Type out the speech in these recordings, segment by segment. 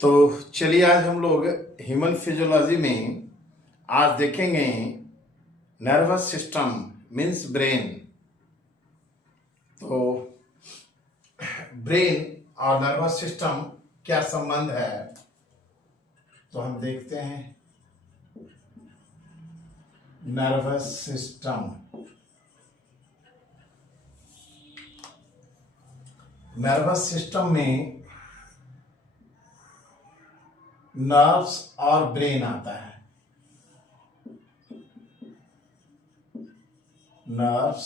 तो चलिए आज हम लोग ह्यूमन फिजियोलॉजी में आज देखेंगे नर्वस सिस्टम मीन्स ब्रेन। तो ब्रेन और नर्वस सिस्टम क्या संबंध है, तो हम देखते हैं। नर्वस सिस्टम, नर्वस सिस्टम में नर्व्स और ब्रेन आता है। Nerves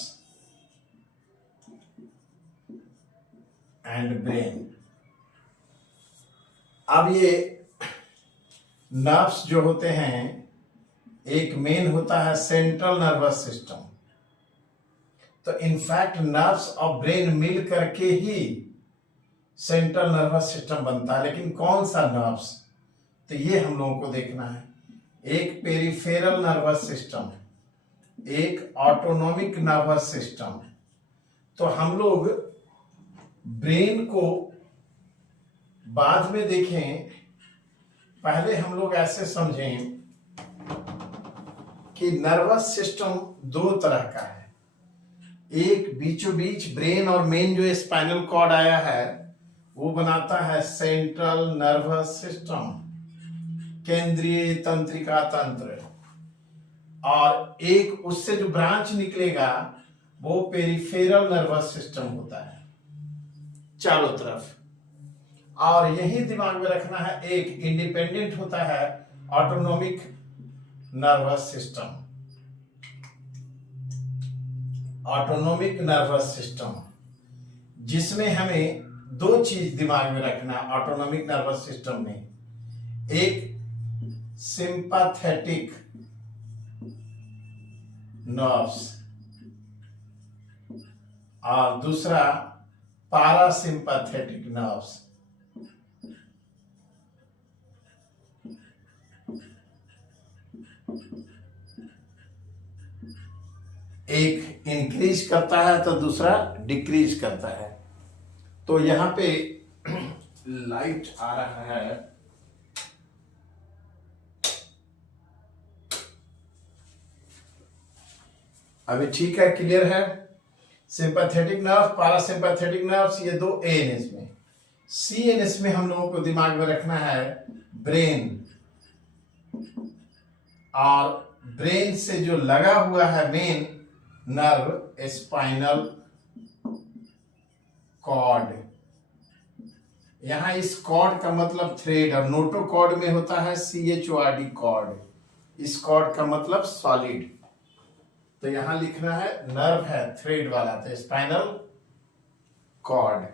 and brain. अब ये नर्व्स जो होते हैं, एक मेन होता है सेंट्रल नर्वस सिस्टम। तो इनफैक्ट नर्व्स और ब्रेन मिल करके ही सेंट्रल नर्वस सिस्टम बनता है। लेकिन कौन सा नर्व्स, तो ये हम लोगों को देखना है। एक पेरिफेरल नर्वस सिस्टम, एक ऑटोनॉमिक नर्वस सिस्टम। तो हम लोग ब्रेन को बाद में देखें, पहले हम लोग ऐसे समझें कि नर्वस सिस्टम दो तरह का है। एक बीचों बीच ब्रेन और मेन जो स्पाइनल कॉर्ड आया है वो बनाता है सेंट्रल नर्वस सिस्टम, केंद्रीय तंत्रिका तंत्र। और एक उससे जो ब्रांच निकलेगा वो पेरिफेरल नर्वस सिस्टम होता है चारों तरफ। और यही दिमाग में रखना है, एक इंडिपेंडेंट होता है autonomic nervous system. Autonomic nervous system जिसमें हमें दो चीज दिमाग में रखना है ऑटोनॉमिक नर्वस सिस्टम में। एक सिंपैथेटिक नर्व्स और दूसरा पारासिम्पैथेटिक नर्व्स। एक इंक्रीज करता है तो दूसरा डिक्रीज करता है। तो यहां पे लाइट आ रहा है, अभी ठीक है, क्लियर है। सिंपैथेटिक नर्व, पारासिम्पैथेटिक नर्व्स, ये दो एएनएस में। सीएनएस में हम लोगों को दिमाग में रखना है ब्रेन, और ब्रेन से जो लगा हुआ है मेन नर्व स्पाइनल कॉर्ड। यहां इस कॉर्ड का मतलब थ्रेड, और नोटोकॉर्ड में होता है CHORD कॉर्ड। इस कॉर्ड का मतलब सॉलिड। तो यहां लिखना है नर्व है थ्रेड वाला, तो स्पाइनल कॉर्ड।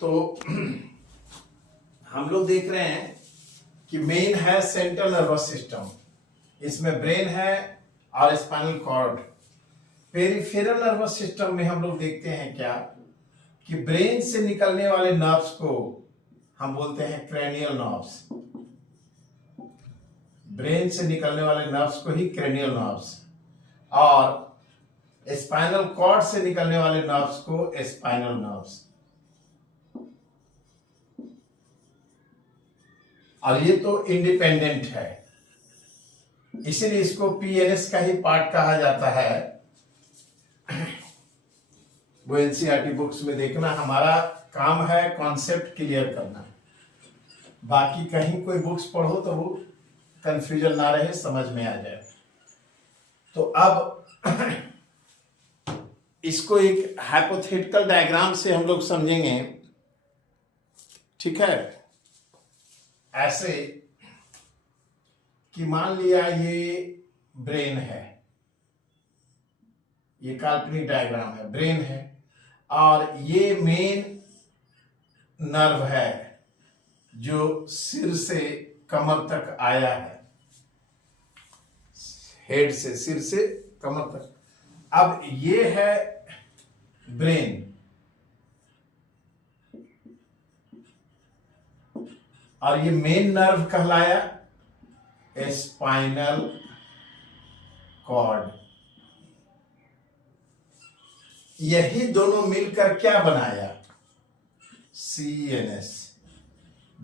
तो हम लोग देख रहे हैं कि मेन है सेंट्रल नर्वस सिस्टम, इसमें ब्रेन है और spinal cord. Peripheral nervous system में हम लोग देखते हैं क्या कि ब्रेन से निकलने वाले नर्व्स को हम बोलते हैं क्रेनियल नर्व्स। ब्रेन से निकलने वाले नर्व्स को ही क्रेनियल नर्व्स, और स्पाइनल कॉर्ड से निकलने वाले नर्व्स को स्पाइनल नर्व्स। और ये तो इंडिपेंडेंट है, इसीलिए इसको PNS का ही पार्ट कहा जाता है। वो NCERT बुक्स में देखना, हमारा काम है कॉन्सेप्ट क्लियर करना। बाकी कहीं कोई बुक्स पढ़ो तो वो कंफ्यूजन ना रहे, समझ में आ जाए। तो अब इसको एक हाइपोथेटिकल डायग्राम से हम लोग समझेंगे, ठीक है। ऐसे कि मान लिया ये ब्रेन है, ये काल्पनिक डायग्राम है, ब्रेन है, और ये मेन नर्व है जो सिर से कमर तक आया है, हेड से, सिर से कमर तक। अब ये है ब्रेन, और ये मेन नर्व कहलाया स्पाइनल कॉर्ड। यही दोनों मिलकर क्या बनाया? CNS।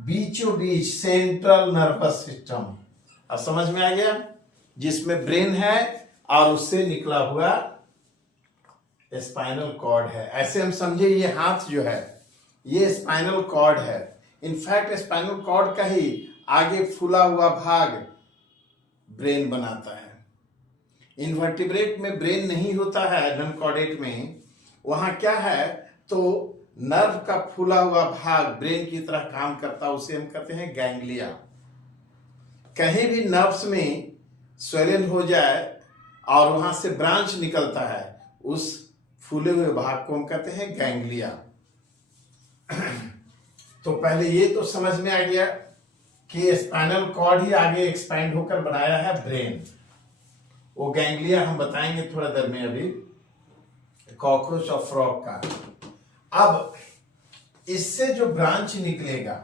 बीचों बीच सेंट्रल नर्वस सिस्टम, अब समझ में आ गया, जिसमें ब्रेन है और उससे निकला हुआ स्पाइनल कॉर्ड है। ऐसे हम समझे ये हाथ जो है ये स्पाइनल कॉर्ड है। इनफैक्ट स्पाइनल कॉर्ड का ही आगे फूला हुआ भाग ब्रेन बनाता है। इनवर्टिब्रेट में ब्रेन नहीं होता है, नॉन कॉर्डेट में वहां क्या है तो नर्व का फूला हुआ भाग ब्रेन की तरह काम करता है, उसे हम कहते हैं गैंग्लिया। कहीं भी नर्व्स में स्वेलन हो जाए और वहां से ब्रांच निकलता है, उस फूले हुए भाग को हम कहते हैं गैंग्लिया। तो पहले ये तो समझ में आ गया कि स्पाइनल कॉर्ड ही आगे एक्सपैंड होकर बनाया है ब्रेन। वो गैंग्लिया हम बताएंगे थोड़ा देर में, अभी कॉकरोच और फ्रॉग का। अब इससे जो ब्रांच निकलेगा,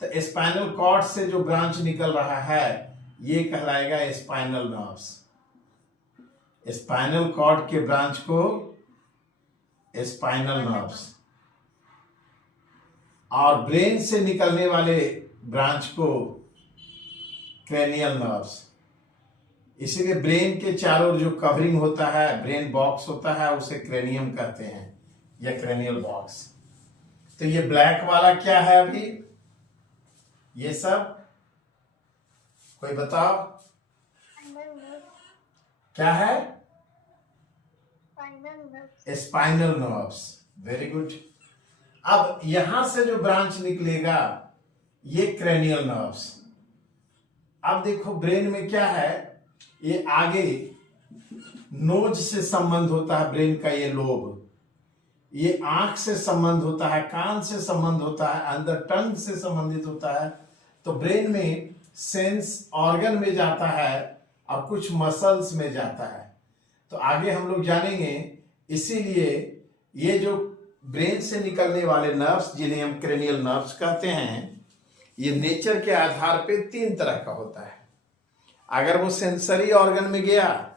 तो स्पाइनल कॉर्ड से जो ब्रांच निकल रहा है ये कहलाएगा स्पाइनल नर्व्स। स्पाइनल कॉर्ड के ब्रांच को स्पाइनल नर्व्स, और ब्रेन से निकलने वाले ब्रांच को क्रेनियल नर्व्स। इसीलिए ब्रेन के चारों जो कवरिंग होता है, ब्रेन बॉक्स होता है, उसे क्रेनियम कहते हैं या क्रेनियल बॉक्स। तो ये ब्लैक वाला क्या है अभी, ये सब कोई बताओ क्या है? Spinal nerves. Very good. अब यहां से जो ब्रांच निकलेगा ये क्रेनियल नर्व्स। अब देखो ब्रेन में क्या है, ये आगे नोज से संबंध होता है ब्रेन का, ये लोब, ये आंख से संबंध होता है, कान से संबंध होता है, अंदर टंग से संबंधित होता है। तो ब्रेन में सेंस ऑर्गन में जाता है और कुछ मसल्स में जाता है। तो आगे हम लोग जानेंगे। इसीलिए ये जो ब्रेन से निकलने वाले नर्व्स, जिन्हें हम क्रेनियल नर्व्स कहते हैं, ये नेचर के आधार पे 3 तरह का होता है। अगर वो सेंसरी ऑर्गन में गया,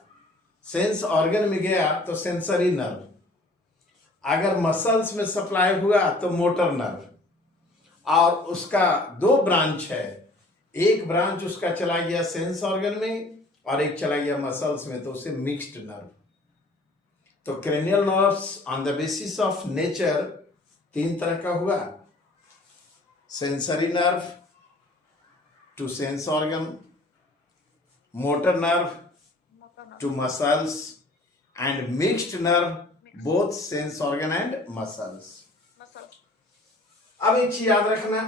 सेंस ऑर्गन में गया तो सेंसरी नर्व, अगर मसल्स में सप्लाई हुआ तो मोटर नर्व, और उसका 2 ब्रांच है, एक ब्रांच उसका चला गया सेंस ऑर्गन में और एक चला गया मसल्स में, तो उसे मिक्स्ड नर्व। तो cranial nerves on the basis of nature 3 तरह का हुआ, sensory nerve to sense organ, motor nerve to muscles, and mixed nerve both sense organ and muscles. अब एक चीज याद रखना,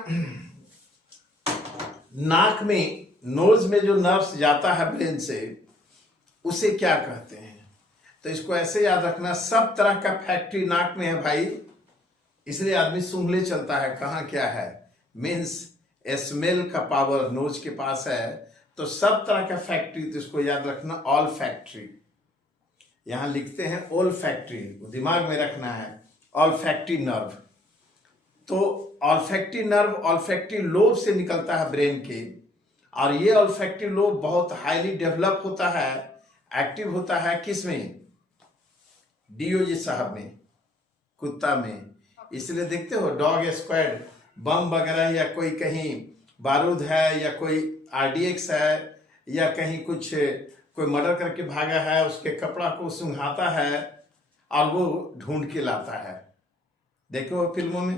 नाक में, नोज में जो नर्व्स जाता है ब्रेन से, उसे क्या कहते हैं? तो इसको ऐसे याद रखना, सब तरह का फैक्ट्री नाक में है भाई, इसलिए आदमी सूंघले चलता है कहाँ क्या है। मीन्स स्मेल का पावर नोज के पास है, तो सब तरह का फैक्ट्री, तो इसको याद रखना ऑल फैक्ट्री। यहां लिखते हैं ओल फैक्ट्री, दिमाग में रखना है ऑल फैक्ट्री नर्व। तो ऑल्फैक्टरी नर्व ऑल्फैक्टरी लोब से निकलता है ब्रेन के, और ये ऑल्फैक्टरी लोब बहुत हाईली डेवलप होता है, एक्टिव होता है किसमें? डीओजी साहब में, कुत्ता में। इसलिए देखते हो डॉग स्क्वाड, बम वगैरह, या कोई कहीं बारूद है, या कोई आरडीएक्स है, या कहीं कुछ कोई मर्डर करके भागा है, उसके कपड़ा को सुंघाता है और वो ढूंढ के लाता है, देखो फिल्मों में।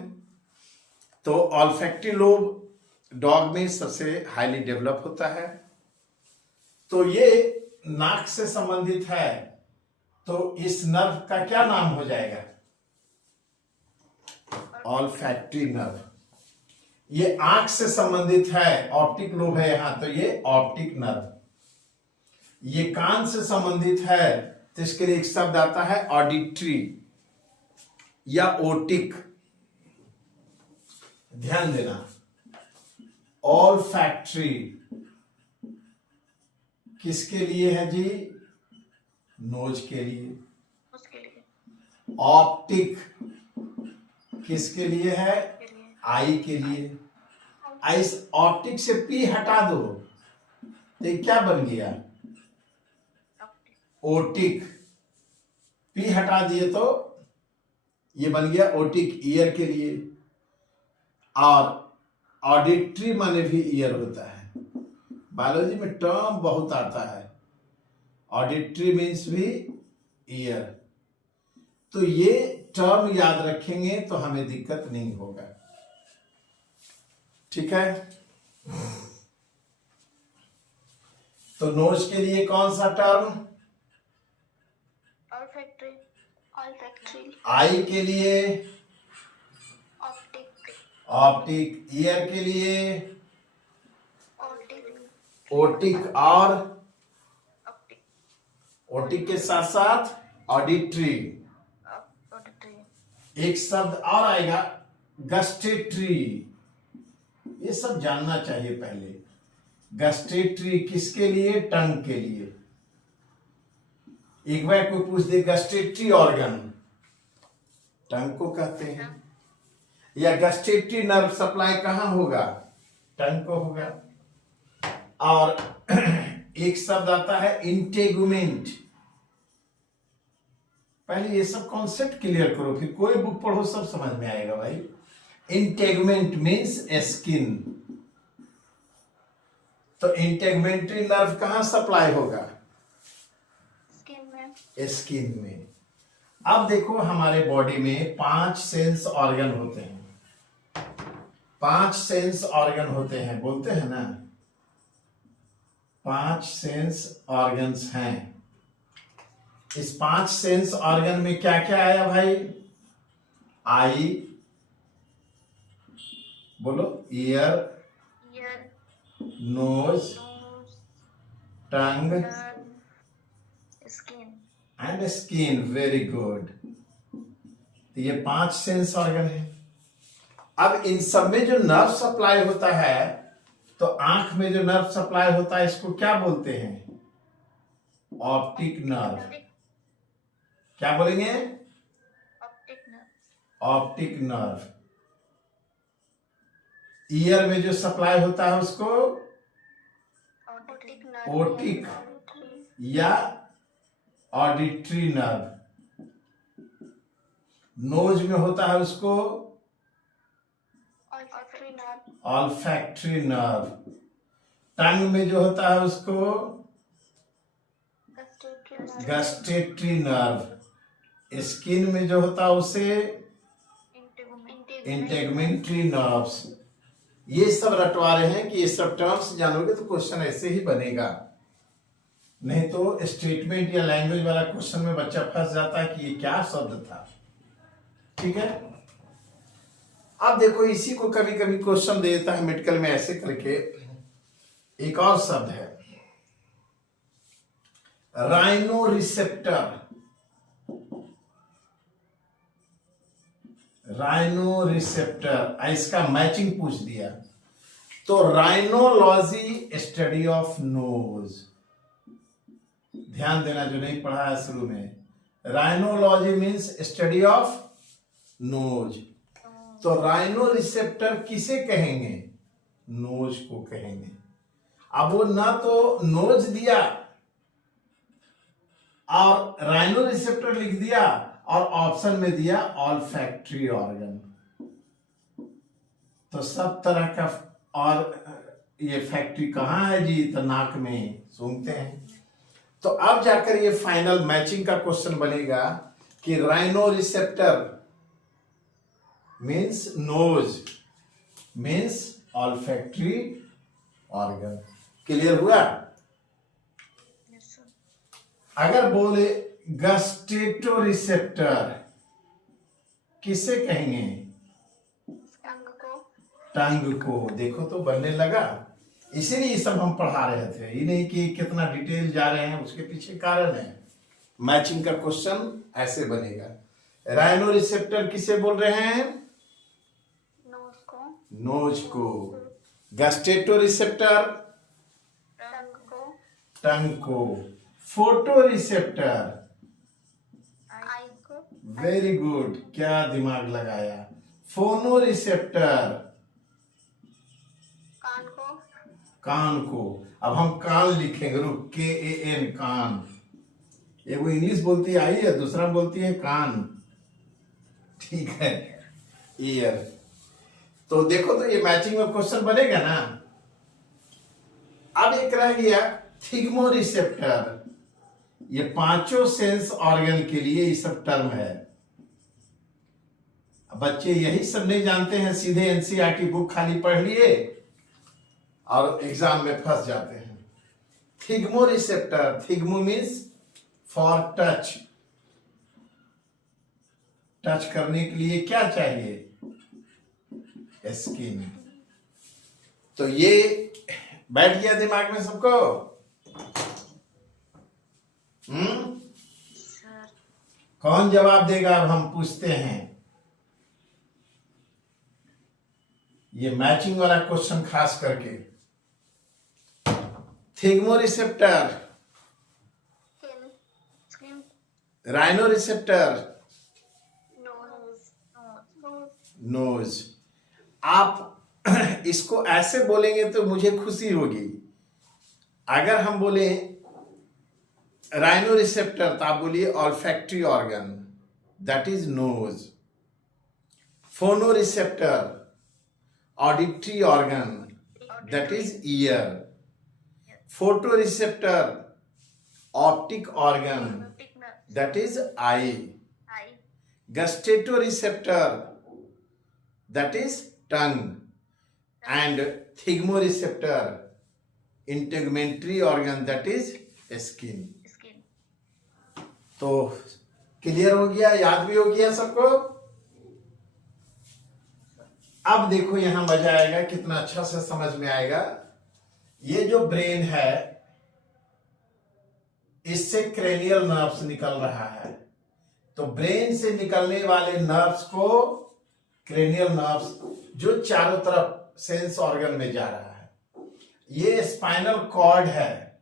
तो ऑल्फैक्टरी लोब डॉग में सबसे हाईली डेवलप होता है। तो ये नाक से संबंधित है, तो इस नर्व का क्या नाम हो जाएगा? Olfactory nerve. ये आंख से संबंधित है, ऑप्टिक लोब है यहां, तो ये ऑप्टिक नर्व। ये कान से संबंधित है, तो इसके लिए एक शब्द आता है ऑडिटरी या ओटिक। ध्यान देना, ऑल्फैक्टरी किसके लिए है जी? नोज के लिए। ऑप्टिक किसके लिए है? आई के लिए। इस ऑप्टिक से पी हटा दो तो ये क्या बन गया? ओटिक। पी हटा दिए तो ये बन गया ओटिक ईयर के लिए। और ऑडिटरी माने भी ईयर होता है। बायोलॉजी में टर्म बहुत आता है। ऑडिटरी मीन्स भी ईयर। तो ये टर्म याद रखेंगे तो हमें दिक्कत नहीं होगा। ठीक है। तो नोज के लिए कौन सा टर्म? ऑल्फैक्टरी। ऑल्फैक्टरी। आई के लिए ऑप्टिक। ऑप्टिक। ईयर के लिए ऑप्टिक। ओटिक और ऑप्टिक। ओटिक के साथ साथ ऑडिटरी। ऑडिटरी। एक शब्द और आएगा गस्टेटरी। ये सब जानना चाहिए पहले। गस्टेटरी किसके लिए? टंग के लिए। एक बार कोई पूछ दे गस्टेटरी ऑर्गन, टंग को कहते हैं। या गस्टेटरी नर्व सप्लाई कहां होगा? टंग को होगा। और एक शब्द आता है इंटेगुमेंट। पहले ये सब कॉन्सेप्ट क्लियर करो, फिर कोई बुक पढ़ो सब समझ में आएगा भाई। Integument means skin. तो इंटेगुमेंट्री नर्व कहां सप्लाई होगा? स्किन में। स्किन में। अब देखो हमारे बॉडी में 5 सेंस ऑर्गन होते हैं। 5 सेंस ऑर्गन होते हैं, बोलते हैं ना। 5 सेंस ऑर्गन्स हैं। इस 5 सेंस ऑर्गन में क्या क्या आया भाई? आई, बोलो, ear, nose, tongue skin and skin. Very good. तो ये 5 सेंस ऑर्गन है। अब इन सब में जो नर्व सप्लाई होता है, तो आंख में जो नर्व सप्लाई होता है इसको क्या बोलते हैं? Optic nerve. क्या बोलेंगे? Optic nerve. Optic nerve. Year में जो सप्लाई होता है उसको ओटिक या ऑडिटरी नर्व। नोज में होता है उसको ऑल्फैक्टरी नर्व। टंग में जो होता है उसको गस्टेटरी नर्व। स्किन में जो होता है उसे इंटेगुमेंट्री नर्व्स। ये सब रटवा रहे हैं कि ये सब टर्म्स जानोगे तो क्वेश्चन ऐसे ही बनेगा। नहीं तो स्टेटमेंट या लैंग्वेज वाला क्वेश्चन में बच्चा फंस जाता है कि ये क्या शब्द था। ठीक है। अब देखो इसी को कभी कभी क्वेश्चन दे देता है मेडिकल में ऐसे करके। एक और शब्द है राइनो रिसेप्टर। राइनो रिसेप्टर, इसका मैचिंग पूछ दिया तो राइनोलॉजी स्टडी ऑफ नोज। ध्यान देना जो नहीं पढ़ा है शुरू में। Rhinology means study of nose. तो राइनो रिसेप्टर किसे कहेंगे? नोज को कहेंगे। अब वो ना तो नोज दिया और राइनो रिसेप्टर लिख दिया और ऑप्शन में दिया ऑल्फैक्टरी ऑर्गन। तो सब तरह का। और ये फैक्ट्री कहां है जी? तो नाक में सूंघते हैं। तो अब जाकर ये फाइनल मैचिंग का क्वेश्चन बनेगा कि rhino receptor means nose means olfactory organ. Clear हुआ? अगर बोले गस्टेटो रिसेप्टर किसे कहेंगे? टंग को। देखो तो बनने लगा। इसीलिए ये सब हम पढ़ा रहे थे, ये नहीं कि कितना डिटेल जा रहे हैं, उसके पीछे कारण है। मैचिंग का क्वेश्चन ऐसे बनेगा। राइनो रिसेप्टर किसे बोल रहे हैं? नोज को। नोज को। गस्टेटो रिसेप्टर टंग को। टंग को। फोटो रिसेप्टर आई को। वेरी गुड, क्या दिमाग लगाया। फोनो रिसेप्टर कान को। कान को। अब हम कान लिखेंगे, रुक, KAN कान। एगो इंग्लिश बोलती है आई है, दूसरा बोलती है कान। ठीक है, ईयर। तो देखो तो ये मैचिंग में क्वेश्चन बनेगा ना। अब एक रह गया थिग्मो रिसेप्टर। ये पांचों सेंस ऑर्गन के लिए ये सब टर्म है। बच्चे यही सब नहीं जानते हैं, सीधे एनसीईआरटी बुक खाली पढ़ लिए और एग्जाम में फंस जाते हैं। Thigmo receptor, thigmo means for touch, touch करने के लिए क्या चाहिए? स्किन। तो ये बैठ गया दिमाग में सबको? सर कौन जवाब देगा? अब हम पूछते हैं ये मैचिंग वाला क्वेश्चन खास करके। Thigmo receptor, skin, rhino receptor, nose, nose. आप इसको ऐसे बोलेंगे तो मुझे खुशी होगी। अगर हम बोले राइनो रिसेप्टर तो आप बोलिए olfactory organ, that is nose. Phono receptor, auditory organ, that is ear. Photo receptor, optic organ, that is eye. Eye, gustato receptor, that is tongue, and thigmoreceptor, integumentary organ, that is skin. Skin, तो clear हो गया, याद भी हो गया सबको। अब देखो यहां मजा आएगा, कितना अच्छा से समझ में आएगा। ये जो ब्रेन है इससे क्रेनियल नर्व्स निकल रहा है, तो ब्रेन से निकलने वाले नर्व्स को क्रेनियल नर्व्स, जो चारों तरफ सेंस ऑर्गन में जा रहा है। ये स्पाइनल कॉर्ड है,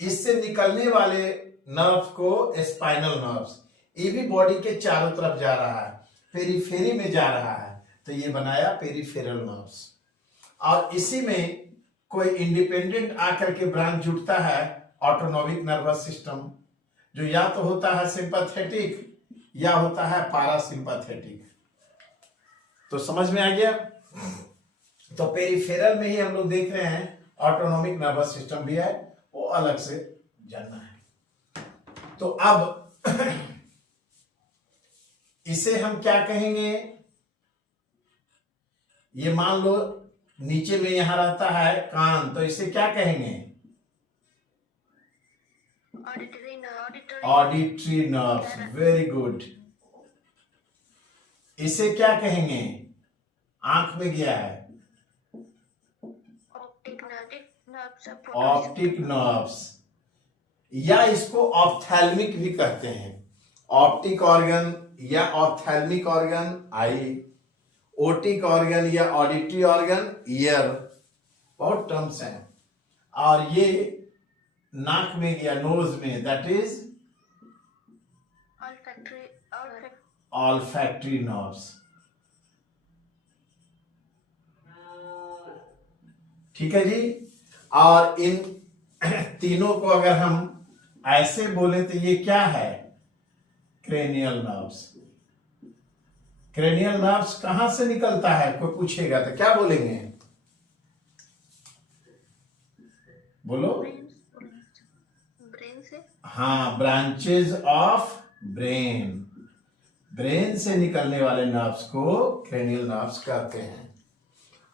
इससे निकलने वाले नर्व्स को स्पाइनल नर्व्स, ये भी बॉडी के चारों तरफ जा रहा है, पेरीफेरी में जा रहा है, तो ये बनाया पेरीफेरल नर्व्स। और इसी में कोई इंडिपेंडेंट आकर के ब्रांच जुटता है, ऑटोनॉमिक नर्वस सिस्टम, जो या तो होता है सिंपैथेटिक या होता है पारासिम्पैथेटिक। तो समझ में आ गया। तो पेरिफेरल में ही हम लोग देख रहे हैं ऑटोनॉमिक नर्वस सिस्टम भी है, वो अलग से जानना है। तो अब इसे हम क्या कहेंगे? ये मान लो नीचे में यहां रहता है कान, तो इसे क्या कहेंगे? Auditory nerves, very good. इसे क्या कहेंगे? आंख में गया है, ऑप्टिक नर्व्स, या इसको ऑप्थैल्मिक भी कहते हैं। ऑप्टिक ऑर्गन या ophthalmic organ I, otic organ या ऑडिटरी ऑर्गन ईयर, बहुत टर्म्स हैं। और ये नाक में गया, नोज में, दैट इज ऑल्फैक्टरी नर्व्स। ठीक है जी। और इन तीनों को अगर हम ऐसे बोले तो ये क्या है? Cranial nerves. क्रेनियल नर्व्स कहां से निकलता है? कोई पूछेगा तो क्या बोलेंगे? बोलो। ब्रेन से। हाँ, ब्रांचेज ऑफ ब्रेन, ब्रेन से निकलने वाले नर्व्स को क्रेनियल नर्व्स कहते हैं।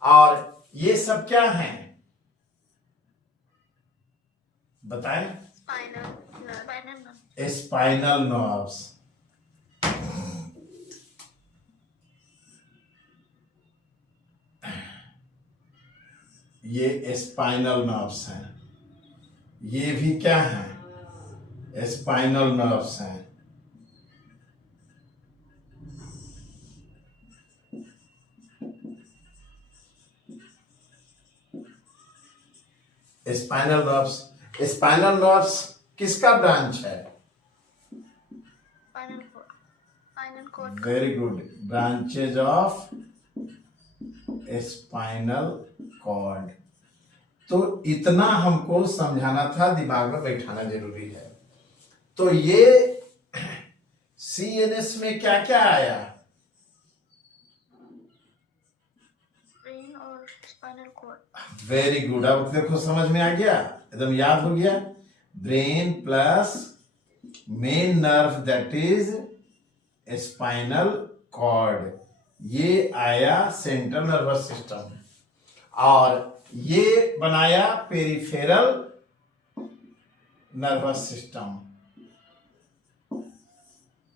और ये सब क्या हैं बताएं? Spinal nerves. ये स्पाइनल नर्व्स हैं। ये भी क्या हैं? स्पाइनल नर्व्स हैं। स्पाइनल नर्व्स, स्पाइनल नर्व्स किसका ब्रांच है? Very good, branches of spinal cord. तो इतना हमको समझाना था, दिमाग में बैठाना जरूरी है। तो ये सीएनएस में क्या क्या आया? और स्पाइनल कॉर्ड। Very good. अब देखो समझ में आ गया, एकदम याद हो गया। Brain plus main nerve that is spinal cord, ये आया सेंट्रल नर्वस सिस्टम, और ये बनाया पेरिफेरल नर्वस सिस्टम।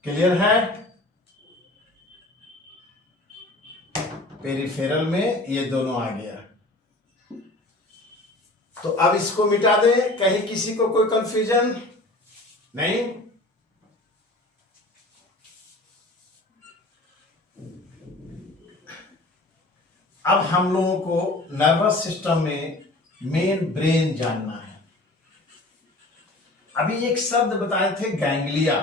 क्लियर है? पेरिफेरल में ये दोनों आ गया। तो अब इसको मिटा दें, कहीं किसी को कोई कंफ्यूजन नहीं? अब हम लोगों को नर्वस सिस्टम में मेन ब्रेन जानना है। अभी एक शब्द बताए थे गैंग्लिया,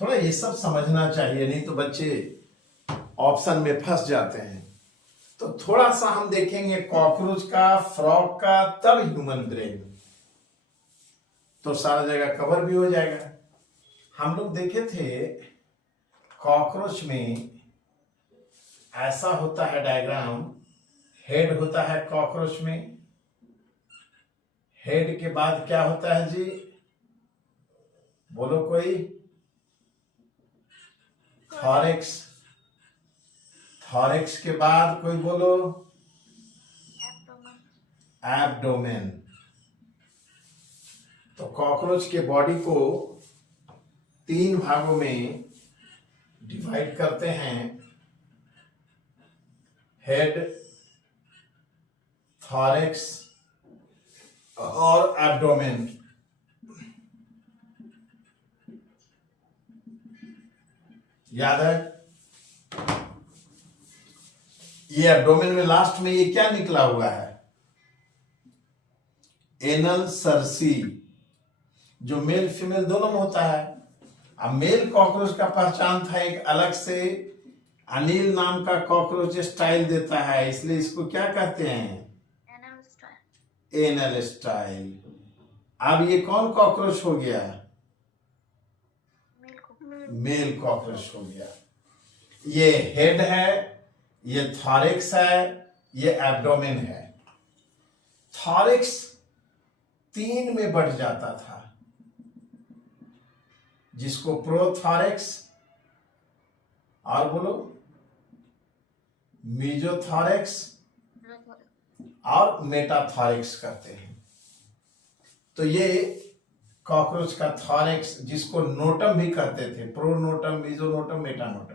थोड़ा ये सब समझना चाहिए, नहीं तो बच्चे ऑप्शन में फंस जाते हैं। तो थोड़ा सा हम देखेंगे कॉकरोच का, फ्रॉग का, तब ह्यूमन ब्रेन, तो सारा जगह कवर भी हो जाएगा। हम लोग देखे थे कॉकरोच में ऐसा होता है डायग्राम, हेड होता है कॉकरोच में, हेड के बाद क्या होता है जी, बोलो कोई? थॉरेक्स, थॉरेक्स के बाद कोई बोलो? एब्डोमेन। तो कॉकरोच के बॉडी को 3 भागों में डिवाइड करते हैं, हेड, थॉरेक्स और एब्डोमेन। याद है? ये एब्डोमेन में लास्ट में ये क्या निकला हुआ है? एनल सर्सी, जो मेल फीमेल दोनों में होता है। अब मेल कॉकरोच का पहचान था एक अलग से, अनिल नाम का कॉकरोच स्टाइल देता है, इसलिए इसको क्या कहते हैं? Anal style. अब ये कौन कॉकरोच हो गया? मेल कॉकरोच हो गया। ये हेड है, ये थॉरेक्स है, ये एब्डोमेन है। थॉरेक्स 3 में बढ़ जाता था, जिसको प्रोथॉरेक्स और बोलो मीजोथॉरेक्स और मेटाथॉरेक्स कहते हैं। तो ये कॉकरोच का थॉरेक्स, जिसको नोटम भी कहते थे, प्रोनोटम, मीजोनोटम, मेटानोटम,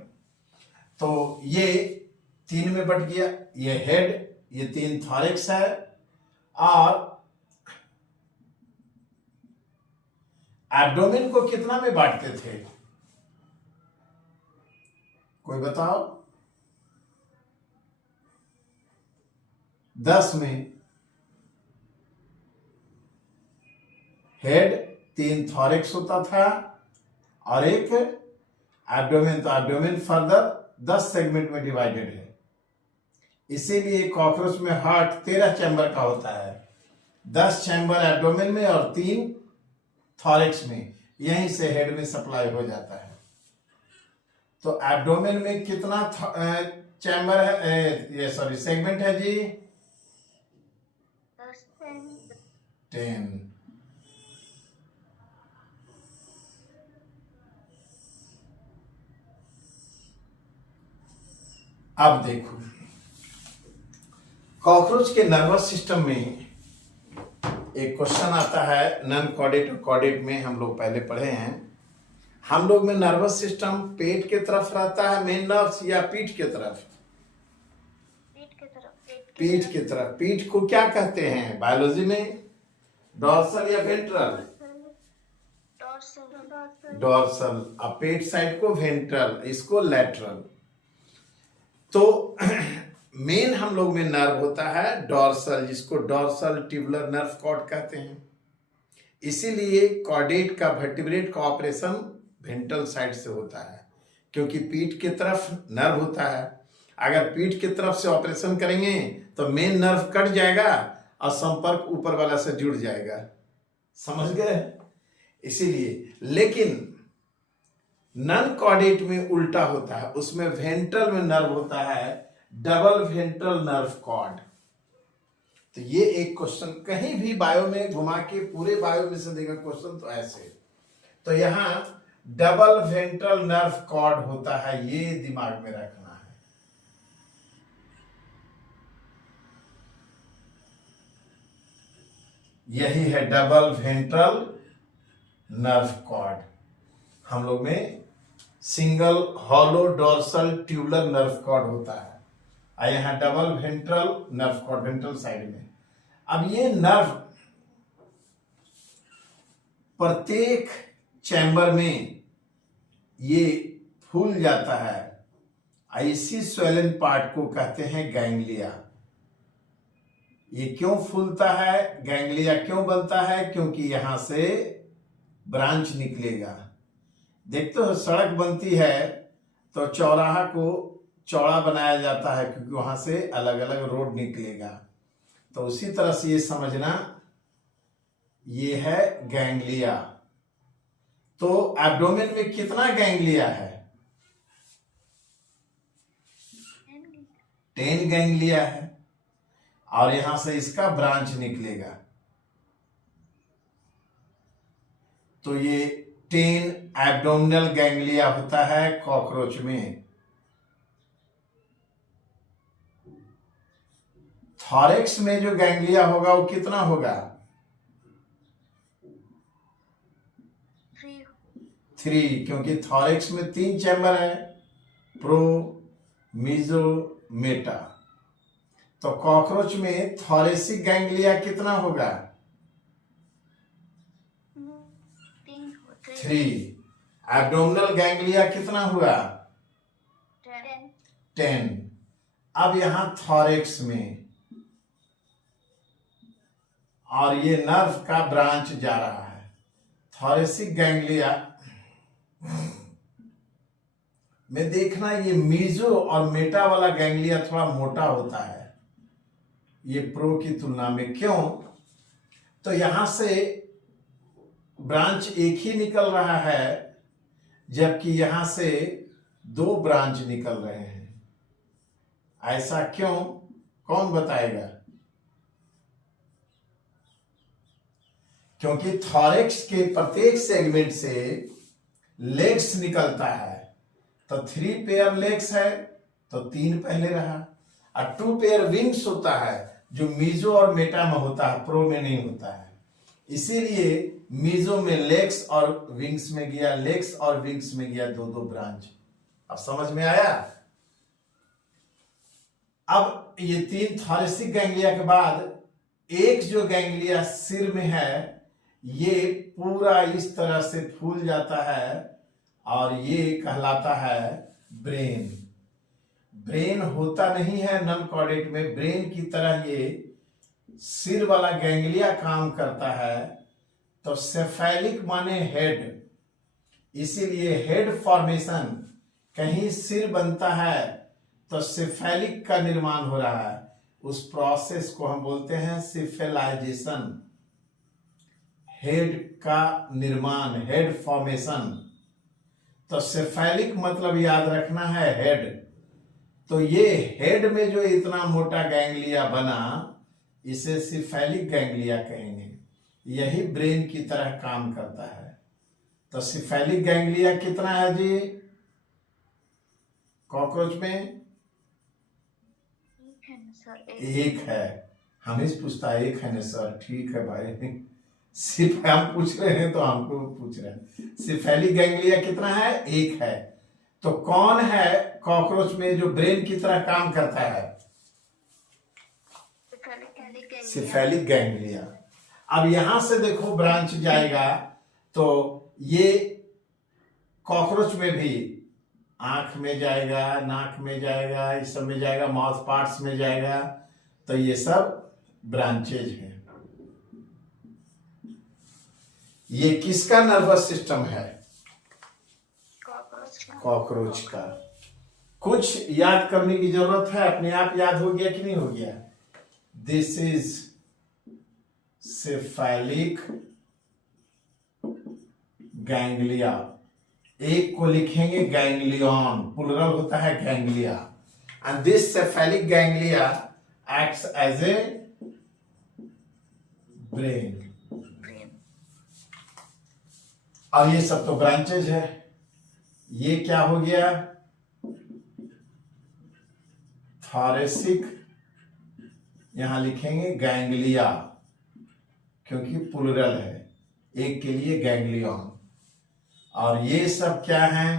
तो ये 3 में बट गया। ये हेड, ये 3 थॉरेक्स है, और एब्डोमेन को कितना में बांटते थे? कोई बताओ? 10 में। हेड 3 थॉरेक्स होता था और एक एब्डोमेन, तो एब्डोमेन फर्दर 10 सेगमेंट में डिवाइडेड है। इसीलिए कॉकरोच में हार्ट 13 चैम्बर का होता है, 10 चैम्बर एब्डोमेन में और 3 थॉरेक्स में, यहीं से हेड में सप्लाई हो जाता है। तो एब्डोमेन में कितना चैम्बर है, ये सॉरी सेगमेंट है जी? 10। अब देखो कॉकरोच के नर्वस सिस्टम में एक क्वेश्चन आता है, नॉन कॉर्डेट और कॉर्डेट में हम लोग पहले पढ़े हैं। हम लोग में नर्वस सिस्टम पेट के तरफ रहता है, मेन नर्व्स, या पीठ के तरफ? पीठ की तरफ। पीठ को क्या कहते हैं बायोलॉजी में? डॉर्सल या वेंट्रल? डॉर्सल। अब पेट साइड को वेंट्रल, इसको लैटरल। तो मेन हम लोग में नर्व होता है डॉर्सल, जिसको डॉर्सल ट्यूबुलर नर्व कॉर्ड कहते हैं। इसीलिए कॉर्डेट का, वर्टिब्रेट का ऑपरेशन वेंट्रल साइड से होता है, क्योंकि पीठ की तरफ नर्व होता है। अगर पीठ की तरफ से ऑपरेशन करेंगे तो मेन नर्व कट जाएगा और संपर्क ऊपर वाला से जुड़ जाएगा। समझ गए? इसीलिए। लेकिन नॉन कॉर्डेट में उल्टा होता है, उसमें वेंट्रल में नर्व होता है डबल वेंट्रल नर्व कॉर्ड। तो ये एक क्वेश्चन कहीं भी बायो में घुमा के पूरे बायो में से देगा क्वेश्चन तो ऐसे। तो यहां डबल वेंट्रल नर्व कॉर्ड होता है, ये दिमाग में रखना है। यही है डबल वेंट्रल नर्व कॉर्ड। हम लोग में single hollow dorsal tubular nerve cord होता है, और यहां double ventral nerve cord ventral side में। अब ये नर्व प्रत्येक चैम्बर में ये फूल जाता है, ऐसी स्वेलन पार्ट को कहते हैं गैंग्लिया। ये क्यों फूलता है, गैंग्लिया क्यों बनता है? क्योंकि यहां से ब्रांच निकलेगा। देखते हो सड़क बनती है तो चौराहा को चौड़ा बनाया जाता है, क्योंकि वहां से अलग अलग रोड निकलेगा। तो उसी तरह से ये समझना, ये है गैंग्लिया। तो एब्डोमेन में कितना गैंग्लिया है? 10 गैंग्लिया है, और यहां से इसका ब्रांच निकलेगा। तो ये 10 एब्डोमिनल गैंग्लिया होता है कॉकरोच में। थॉरेक्स में जो गैंग्लिया होगा वो कितना होगा? 3, क्योंकि थॉरेक्स में 3 चैम्बर है, प्रो, मीजो, मेटा। तो कॉकरोच में थॉरेसिक गैंग्लिया कितना होगा? 3। एब्डोमिनल गैंग्लिया कितना हुआ? 10। अब यहां थॉरेक्स में, और ये नर्व का ब्रांच जा रहा है। थॉरेसिक गैंग्लिया में देखना, ये मीजो और मेटा वाला गैंग्लिया थोड़ा मोटा होता है ये प्रो की तुलना में। क्यों? तो यहां से ब्रांच एक ही निकल रहा है, जबकि यहां से 2 ब्रांच निकल रहे हैं। ऐसा क्यों? कौन बताएगा? क्योंकि थॉरेक्स के प्रत्येक सेगमेंट से लेग्स निकलता है। तो 3 पेयर लेग्स है तो 3 पहले रहा, और 2 पेयर विंग्स होता है जो मीजो और मेटा में होता है, प्रो में नहीं होता है। इसीलिए मीजो में लेग्स और विंग्स में गया, लेग्स और विंग्स में गया 2-2 ब्रांच। अब समझ में आया? अब ये 3 थॉरेसिक गैंग्लिया के बाद एक जो गैंग्लिया सिर में है, ये पूरा इस तरह से फूल जाता है, और ये कहलाता है ब्रेन। ब्रेन होता नहीं है नन कॉर्डेट में, ब्रेन की तरह ये सिर वाला गैंग्लिया काम करता है। तो सेफेलिक माने हेड, इसीलिए हेड फॉर्मेशन कहीं सिर बनता है तो सेफेलिक का निर्माण हो रहा है। उस प्रोसेस को हम बोलते हैं सिफेलाइजेशन। हेड का निर्माण, हेड फॉर्मेशन। तो सेफेलिक मतलब याद रखना है हेड। तो ये हेड में जो इतना मोटा गैंग्लिया बना, इसे सिफेलिक गैंग्लिया कहेंगे। यही ब्रेन की तरह काम करता है। तो सिफेलिक गैंग्लिया कितना है जी कॉकरोच में? एक है। हम इस पूछता है, एक है ना सर? ठीक है भाई, सिर्फ हम पूछ रहे हैं तो हमको पूछ रहे हैं। सिफेलिक गैंग्लिया कितना है? एक है। तो कौन है कॉकरोच में जो ब्रेन की तरह काम करता है? Cephalic ganglia. अब यहां से देखो ब्रांच जाएगा, तो ये कॉकरोच में भी आंख में जाएगा, नाक में जाएगा, इस सब में जाएगा, माउथ पार्ट्स में जाएगा। तो ये सब ब्रांचेज हैं। ये किसका नर्वस सिस्टम है? कॉकरोच का। कुछ याद करने की जरूरत है? अपने आप याद हो गया कि नहीं हो गया? This is cephalic ganglia. एक को लिखेंगे गैंग्लियन, प्लुरल होता है ganglia. and this cephalic ganglia acts as a brain. brain, और ये सब तो ब्रांचेज है. ये क्या हो गया? थॉरेसिक, यहां लिखेंगे गैंग्लिया क्योंकि प्लूरल है, एक के लिए गैंग्लियन. और ये सब क्या है?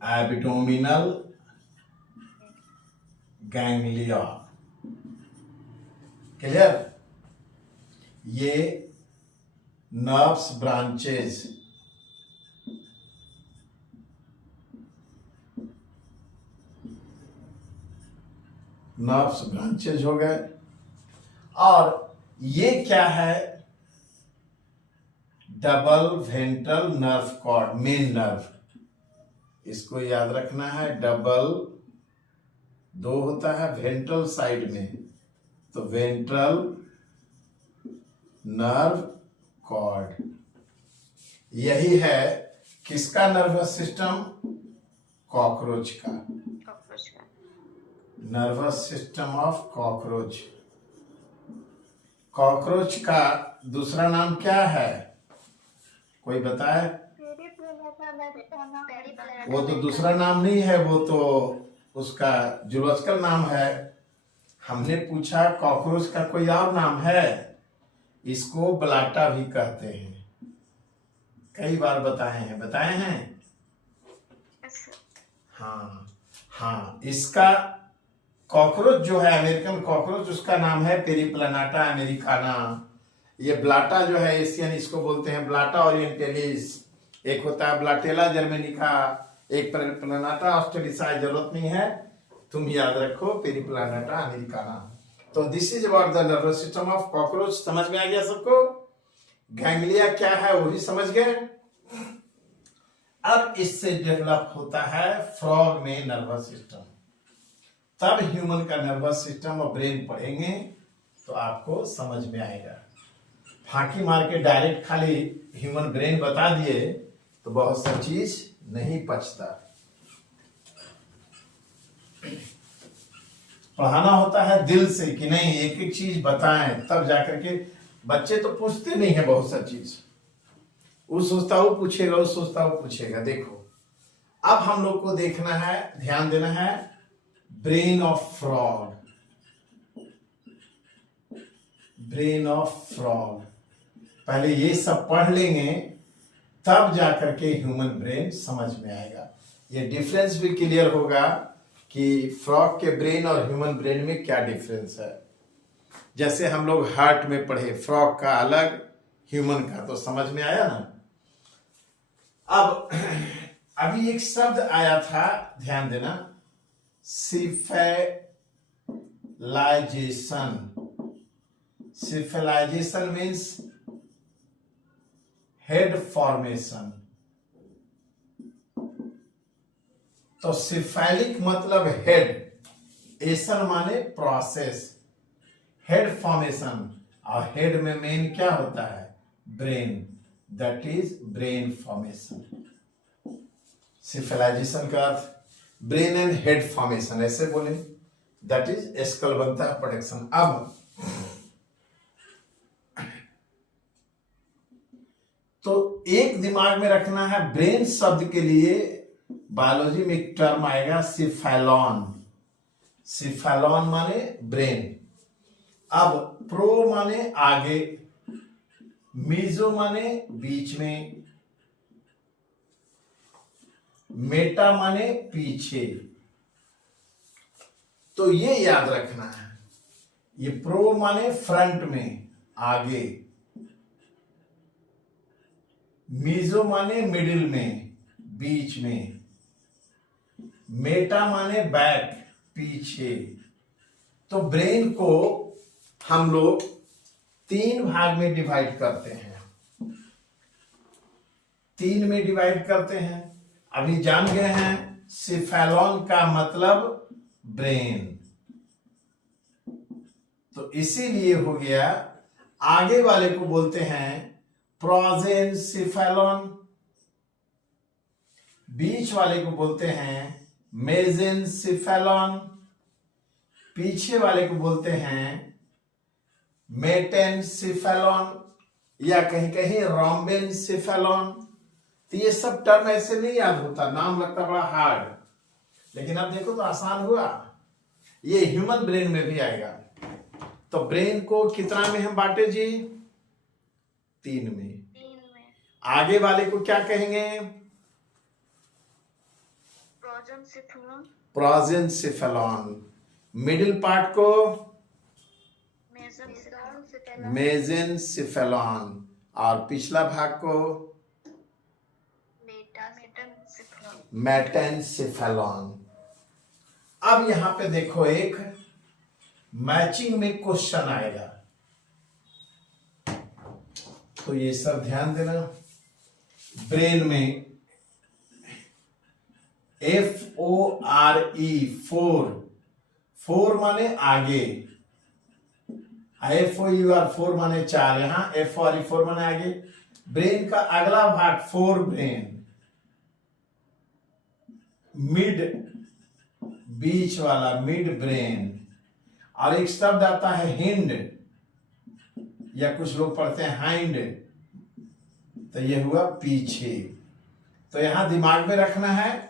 Abdominal ganglia. क्लियर? ये नर्व्स ब्रांचेस हो गए. और ये क्या है? Double ventral nerve cord, main nerve. इसको याद रखना है. डबल दो होता है वेंट्रल साइड में, तो वेंट्रल नर्व कॉर्ड. यही है किसका नर्वस सिस्टम? कॉकरोच का. cockroach का, nervous system of cockroach. Cockroach का दूसरा नाम क्या है? कोई बताए? वो तो दूसरा नाम नहीं है, वो तो उसका जूलॉजिकल नाम है. हमने पूछा कॉकरोच का कोई और नाम है? इसको ब्लाटा भी कहते हैं. कई बार बताए हैं. हाँ हाँ, इसका कॉकरोच जो है अमेरिकन कॉकरोच, उसका नाम है पेरिप्लानाटा अमेरिकाना. ये ब्लाटा जो है एशियन, इसको बोलते हैं ब्लाटा ओरिएंटलिस. एक होता है ब्लाटेला जर्मेनिका, एक पेरिप्लानाटा ऑस्ट्रेलिसा. जरूरत नहीं है, तुम याद रखो पेरिप्लानाटा अमेरिकाना. तो this is about the nervous system of cockroach. समझ में आ गया सबको? गैंग्लिया क्या है वो भी समझ गए. अब इससे डेवलप होता है फ्रॉग में नर्वस सिस्टम. तब ह्यूमन का नर्वस सिस्टम और ब्रेन पढ़ेंगे तो आपको समझ में आएगा. फांकी मार के डायरेक्ट खाली ह्यूमन ब्रेन बता दिए तो बहुत सा चीज नहीं पचता. पढ़ाना होता है दिल से कि नहीं, एक एक चीज बताएं, तब जाकर के. बच्चे तो पूछते नहीं है बहुत सा चीज. वो सोचता वो पूछेगा, वो सोचता वो पूछेगा. देखो अब हम लोग को देखना है, ध्यान देना है. Brain of frog. Brain of frog पहले ये सब पढ़ लेंगे, तब जाकर के ह्यूमन ब्रेन समझ में आएगा. ये डिफरेंस भी क्लियर होगा कि फ्रॉग के ब्रेन और ह्यूमन ब्रेन में क्या डिफरेंस है. जैसे हम लोग हार्ट में पढ़े, फ्रॉग का अलग, ह्यूमन का, तो समझ में आया ना. अब अभी एक शब्द आया था, ध्यान देना. Cephalization. Cephalization means head formation. तो सिफेलिक मतलब हेड, एसन माने प्रोसेस, हेड फॉर्मेशन. और हेड में मेन क्या होता है? Brain. That is brain formation. Cephalization का अर्थ ब्रेन एंड हेड फॉर्मेशन, ऐसे बोले. दैट इज स्कल बनता है प्रोडक्शन. अब तो एक दिमाग में रखना है, ब्रेन शब्द के लिए बायोलॉजी में एक टर्म आएगा सिफेलॉन. सिफेलॉन माने ब्रेन. अब प्रो माने आगे, मीजो माने बीच में, मेटा माने पीछे. तो ये याद रखना है. ये प्रो माने फ्रंट में, आगे. मीजो माने मिडिल में, बीच में. मेटा माने बैक, पीछे. तो ब्रेन को हम लोग 3 भाग में डिवाइड करते हैं. 3 में डिवाइड करते हैं. अभी जान गए हैं सिफेलॉन का मतलब ब्रेन. तो इसीलिए हो गया, आगे वाले को बोलते हैं प्रोजेनसिफेलॉन बीच वाले को बोलते हैं मेसेनसिफेलॉन, पीछे वाले को बोलते हैं मेटेनसिफेलॉन या कहीं कहीं रोम्बेनसिफेलॉन। तो ये सब टर्म ऐसे नहीं याद होता, नाम लगता बड़ा हार्ड, लेकिन अब देखो तो आसान हुआ। ये ह्यूमन ब्रेन में भी आएगा। तो ब्रेन को कितना में हम बांटे जी? 3 में। 3 में। आगे वाले को क्या कहेंगे? प्रोजेंसिफेलॉन। प्रोजेंसिफेलॉन। मिडिल पार्ट को मेसेनसिफेलॉन। मेसेनसिफेलॉन और पिछला भाग को मेटेनसिफेलॉन। मेटेनसिफेलॉन। अब यहां पे देखो एक मैचिंग में क्वेश्चन आएगा, तो ये सब ध्यान देना। ब्रेन में FORE, फोर माने आगे, FOUR माने 4, यहां FORE 4 माने आगे। ब्रेन का अगला भाग फोर ब्रेन, मिड बीच वाला मिड ब्रेन, और एक शब्द आता है हिंड या कुछ लोग पढ़ते हैं हाइंड, तो ये हुआ पीछे। तो यहां दिमाग में रखना है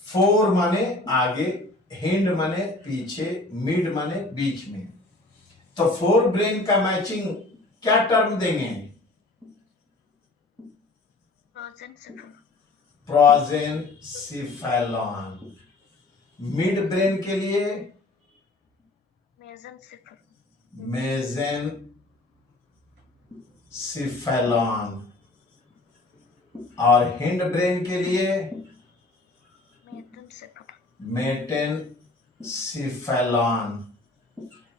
फोर माने आगे, हिंड माने पीछे, मिड माने बीच में। तो फोर ब्रेन का मैचिंग क्या टर्म देंगे? प्रोजेंसिफेलॉन। मिड ब्रेन के लिए मेसेनसिफेलॉन, और हिंड ब्रेन के लिए मेटेनसिफेलॉन,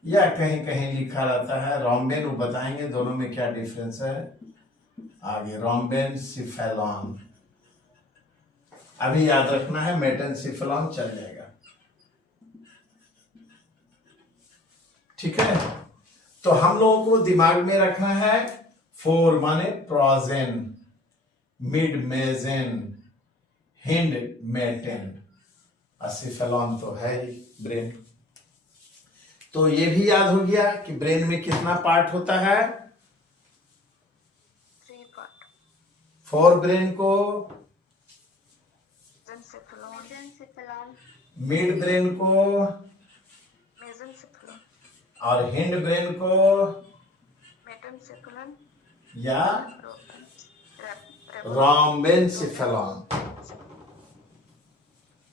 या कहीं कहीं लिखा रहता है रोम्बेन, वो बताएंगे दोनों में क्या डिफरेंस है आगे। रोम्बेनसिफेलॉन अभी याद रखना है, मेटेनसिफेलॉन चल जाएगा, ठीक है। तो हम लोगों को दिमाग में रखना है फोर माने प्रोजेन, मिड मेजेन, हिंड मेटेन, सिफेलॉन तो है ही ब्रेन। तो ये भी याद हो गया कि ब्रेन में कितना पार्ट होता है? 3 पार्ट। फोर ब्रेन को, मिड ब्रेन को, और हिंड ब्रेन को या रोम्बेनसिफेलॉन।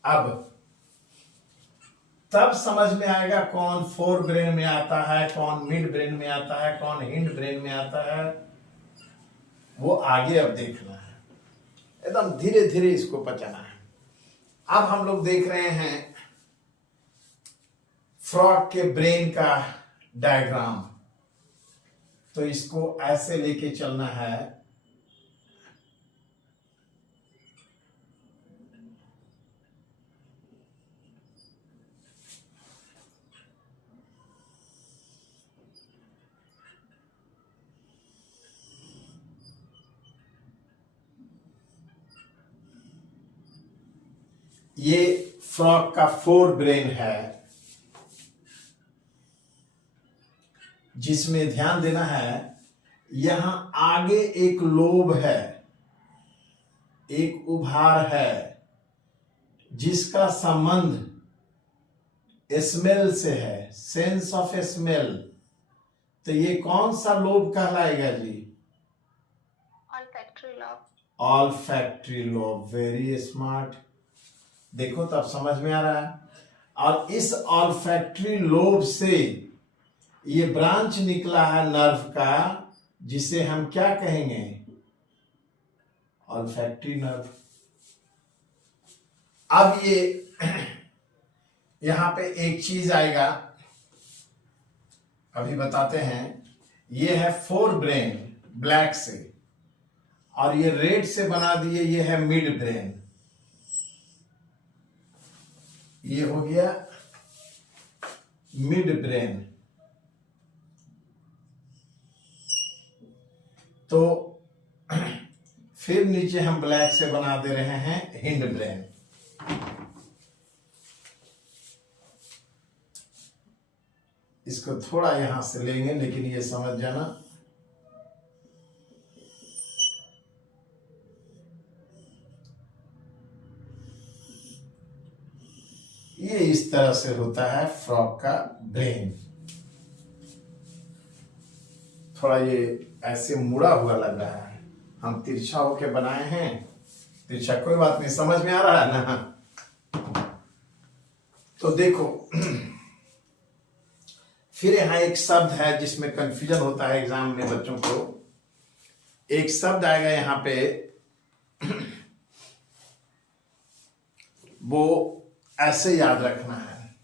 अब तब समझ में आएगा कौन फोर ब्रेन में आता है, कौन मिड ब्रेन में आता है, कौन हिंड ब्रेन में आता है, वो आगे अब देखना है। एकदम धीरे धीरे इसको पचाना है। अब हम लोग देख रहे हैं फ्रॉग के ब्रेन का डायग्राम, तो इसको ऐसे लेके चलना है। ये फ्रॉग का फोर ब्रेन है, जिसमें ध्यान देना है यहां आगे एक लोब है, एक उभार है, जिसका संबंध स्मेल से है, सेंस ऑफ स्मेल। तो ये कौन सा लोब कहलाएगा जी? Olfactory lobe. Olfactory lobe, very smart. देखो तब समझ में आ रहा है। और इस ऑल्फैक्टरी लोब से ये ब्रांच निकला है नर्व का, जिसे हम क्या कहेंगे? Olfactory nerve. अब ये यहां पे एक चीज आएगा, अभी बताते हैं। ये है फोर ब्रेन ब्लैक से, और ये रेड से बना दिए, ये है मिड ब्रेन। ये हो गया मिड ब्रेन। तो फिर नीचे हम ब्लैक से बना दे रहे हैं हिंड ब्रेन। इसको थोड़ा यहां से लेंगे, लेकिन ये समझ जाना ये इस तरह से होता है फ्रॉग का ब्रेन। थोड़ा ये ऐसे मुड़ा हुआ लग रहा है, हम तिरछा होके बनाए हैं। तिरछा कोई बात नहीं, समझ में आ रहा है ना। तो देखो फिर यहां एक शब्द है जिसमें कंफ्यूजन होता है एग्जाम में बच्चों को। एक शब्द आएगा यहां पे, वो ऐसे याद रखना है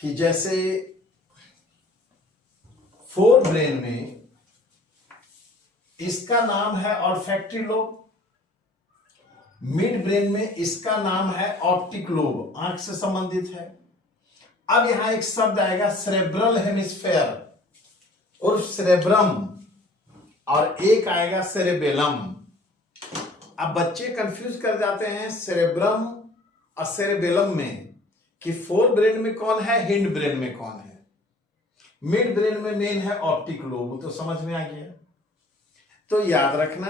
कि जैसे फोर ब्रेन में इसका नाम है ऑल्फैक्टरी लोब, मिड ब्रेन में इसका नाम है ऑप्टिक लोब, आंख से संबंधित है। अब यहां एक शब्द आएगा सेरेब्रल हेमिस्फेयर और सेरेब्रम, और एक आएगा सेरेबेलम। अब बच्चे कंफ्यूज कर जाते हैं सेरेब्रम और सेरेबेलम में कि फोर ब्रेन में कौन है, हिंड ब्रेन में कौन है। मिड ब्रेन में मेन है ऑप्टिक लोब, तो समझ में आ गया। तो याद रखना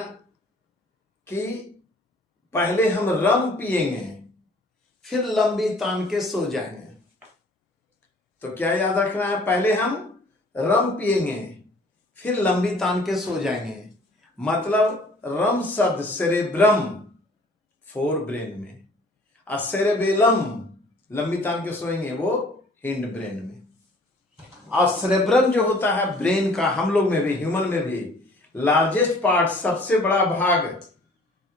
कि पहले हम रम पिएंगे, फिर लंबी तान के सो जाएंगे। तो क्या याद रखना है, पहले हम रम पिएंगे फिर लंबी तान के सो जाएंगे। मतलब रम शब्द सेरेब्रम फोर ब्रेन में, और सेरेबेलम लंबी तान के सोएंगे वो हिंड ब्रेन में। और सेरेब्रम जो होता है ब्रेन का, हम लोग में भी, ह्यूमन में भी लार्जेस्ट पार्ट, सबसे बड़ा भाग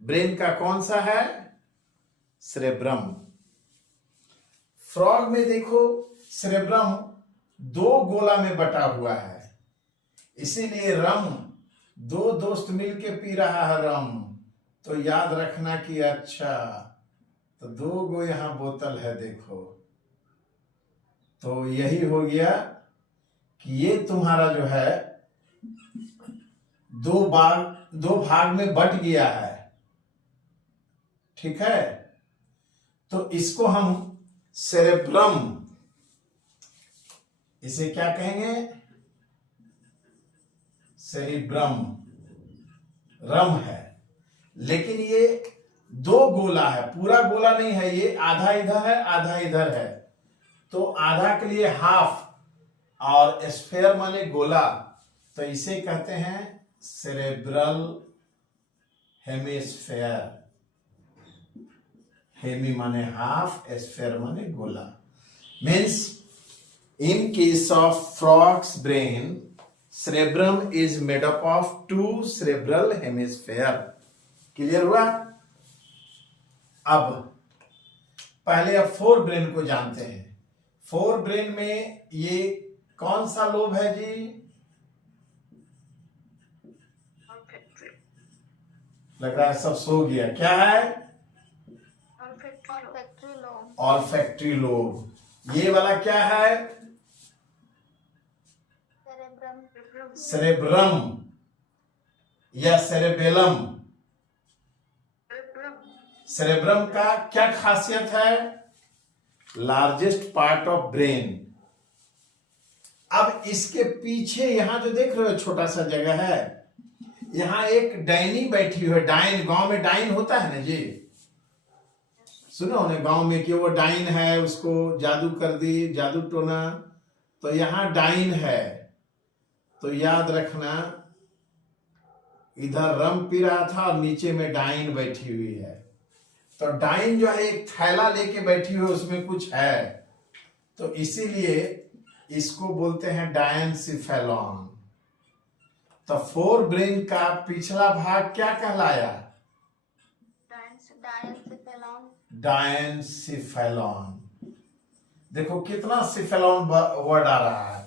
ब्रेन का कौन सा है, सेरेब्रम। फ्रॉग में देखो सेरेब्रम दो गोला में बटा हुआ है, इसीलिए रम, दो दोस्त मिलके पी रहा है रम, तो याद रखना कि अच्छा तो दो गो यहां बोतल है देखो। तो यही हो गया कि ये तुम्हारा जो है दो भाग में बट गया है, ठीक है। तो इसको हम सेरेब्रम, इसे क्या कहेंगे, सेरेब्रम, रम है। लेकिन ये दो गोला है, पूरा गोला नहीं है, ये आधा इधर है आधा इधर है। तो आधा के लिए हाफ, और स्फेयर माने गोला, तो इसे कहते हैं सेरेब्रल हेमिस्फेयर। हेमी माने हाफ, स्फेयर माने गोला। Means in case of frogs brain, cerebrum is made up of two cerebral hemisphere। Clear हुआ। अब पहले अब फोर ब्रेन को जानते हैं। फोर ब्रेन में ये कौन सा लोब है जी, लग रहा है सब सो गया, क्या है, ऑल्फैक्टरी लोब। ये वाला क्या है, सेरेब्रम या सेरेबेलम। सेरेब्रम का क्या खासियत है, लार्जेस्ट पार्ट ऑफ ब्रेन। अब इसके पीछे यहां जो देख रहे हो छोटा सा जगह है, यहां एक डायनी बैठी हुई है। डायन, गांव में डायन होता है ना जी, सुनो ना गांव में कि वो डायन है, उसको जादू कर दी, जादू टोना, तो यहां डायन है। तो याद रखना इधर रम पी रहा था और नीचे में डायन बैठी हुई है। तो डायन जो है एक थैला लेके बैठी हुई, उसमें कुछ है, तो इसीलिए इसको बोलते हैं डायनसिफेलॉन। तो फोर ब्रेन का पिछला भाग क्या कहलाया, डायनसिफेलॉन। देखो कितना सिफेलॉन वर्ड आ रहा है।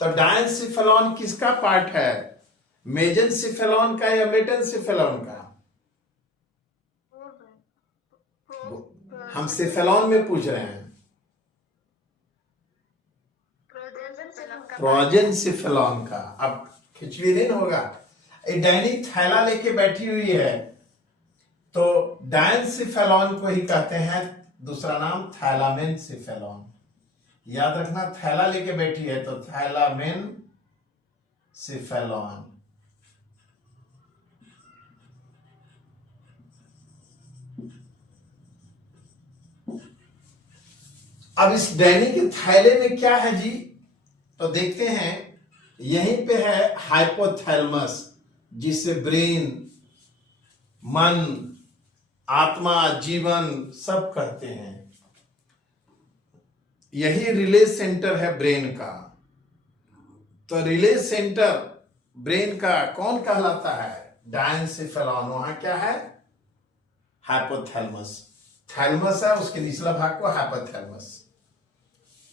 तो डायनसिफेलॉन किसका पार्ट है, मेजेनसिफेलॉन का या मेटेनसिफेलॉन का, हम सिफेलॉन में पूछ रहे हैं, प्रोजेनसिफेलॉन का। अब खिचड़ी नहीं होगा, ये डैनी थैला लेके बैठी हुई है, तो डायनसिफेलॉन को ही कहते हैं, दूसरा नाम थैलामेनसिफेलॉन। याद रखना, थैला लेके बैठी है तो थैलामेनसिफेलॉन। अब इस डैनी के थैले में क्या है जी, तो देखते हैं, यहीं पे है हाइपोथैलेमस, जिससे ब्रेन, मन, आत्मा, जीवन सब कहते हैं। यही रिले सेंटर है ब्रेन का। तो रिले सेंटर ब्रेन का कौन कहलाता है? डायनसिफेलॉन। वहां क्या है? हाइपोथैलेमस। थैलेमस है, उसके निचला भाग को हाइपोथैलेमस।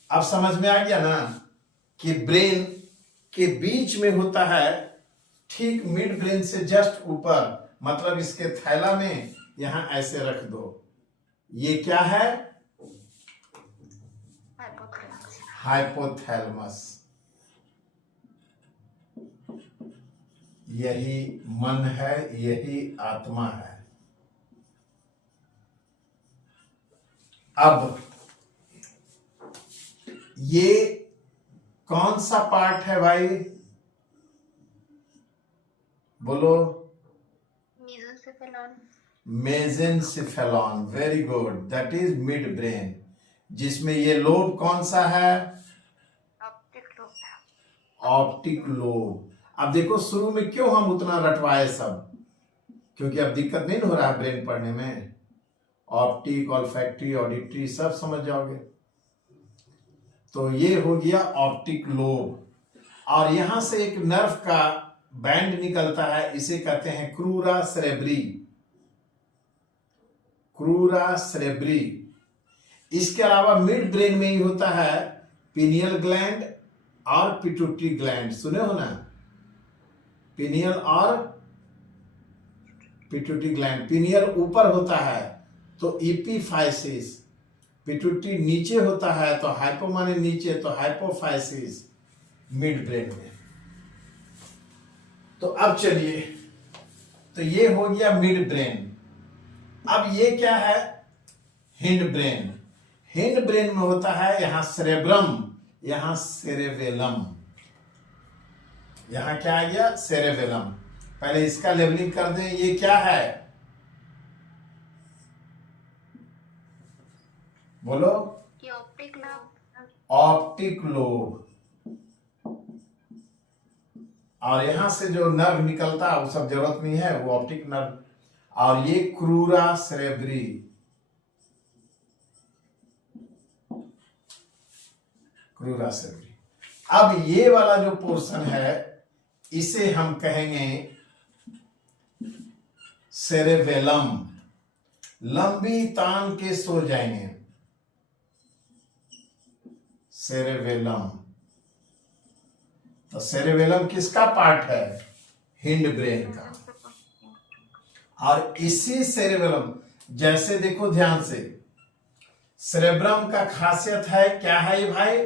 अब समझ में आ गया ना कि ब्रेन के बीच में होता है, ठीक मिड ब्रेन से जस्ट ऊपर, मतलब इसके थैला में यहां ऐसे रख दो। ये क्या है? हाइपोथैलेमस। यही मन है, यही आत्मा है। अब ये कौन सा पार्ट है भाई? बोलो। Mesencephalon. Mesencephalon, very good, that is mid brain, जिसमें ये लोब कौन सा है? Optic lobe. Optic lobe. अब देखो शुरू में क्यों हम उतना रटवाए सब, क्योंकि अब दिक्कत नहीं हो रहा है ब्रेन पढ़ने में। ऑप्टिक, ऑल्फैक्टरी, ऑडिटरी सब समझ जाओगे। तो ये हो गया ऑप्टिक लोब, और यहां से एक नर्व का बैंड निकलता है, इसे कहते हैं क्रूरा सेरेब्री। क्रूरा सेरेब्री। इसके अलावा मिड ब्रेन में ही होता है पिनियल ग्लैंड और पिट्यूटरी ग्लैंड। सुने हो ना? पिनियल और पिट्यूटरी ग्लैंड। पिनियल ऊपर होता है तो इपीफाइसिस, पिट्यूटरी नीचे होता है तो हाइपो माने नीचे, तो हाइपोफाइसिस मिड ब्रेन में। तो अब चलिए, तो ये हो गया मिड ब्रेन। अब ये क्या है? Hind brain. हिंड ब्रेन में होता है यहां सेरेब्रम, यहां सेरेवेलम। यहां क्या आ गया? सेरेवेलम। पहले इसका लेबलिंग कर दें, ये क्या है? बोलो। ये ऑप्टिक लोब। Optic lobe. और यहां से जो नर्व निकलता है वो सब जरूरत नहीं है, वो ऑप्टिक नर्व। और ये क्रूरा सेरेब्री। क्रूरा सेरेब्री। अब ये वाला जो पोर्शन है, इसे हम कहेंगे सेरेवेलम। लंबी तान के सो जाएंगे, सेरेवेलम। तो सेरेवेलम किसका पार्ट है? हिंड ब्रेन का। और इसी सेरेवेलम, जैसे देखो ध्यान से, सेरेब्रम का खासियत है क्या है ये भाई?